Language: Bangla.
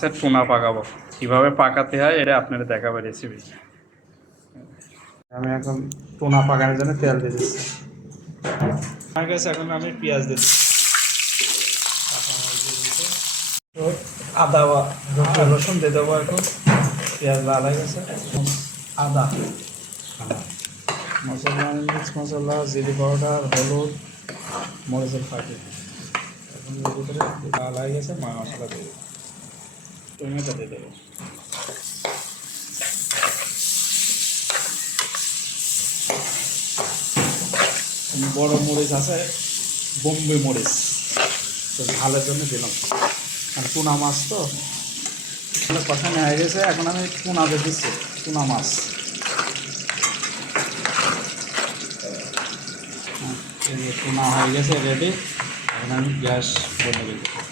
স্যার টুনা পাকাবো, কিভাবে পাকাতে হয় এটা আপনারা দেখাবো রেসিপি। আমি এখন টুনা পাকানোর জন্য তেল দিয়ে দিচ্ছি। আমার কাছে এখন আমি পেঁয়াজ দিচ্ছি, আদা বা রসুন দিয়ে দেবো। এখন পেঁয়াজ লাল হয়ে গেছে, আদা, মশলা, মিক্স মশলা, জিরে পাউডার, হলুদ, মরিচের ফাঁকি। এখন এর ভিতরে লাল হয়ে গেছে, মশলা দিয়ে দেবো, টমেটো দিয়ে দেবো। বড় মরিচ আছে, বোম্বে মরিচ, তো ঝালের জন্য দিলাম। আর টুনা মাছ তো কষানো হয়ে গেছে, এখন আমি টুনা দিয়ে দিচ্ছি, টুনা মাছ। টুনা হয়ে গেছে রেডি, এখন আমি গ্যাস বন্ধ করে দিচ্ছি।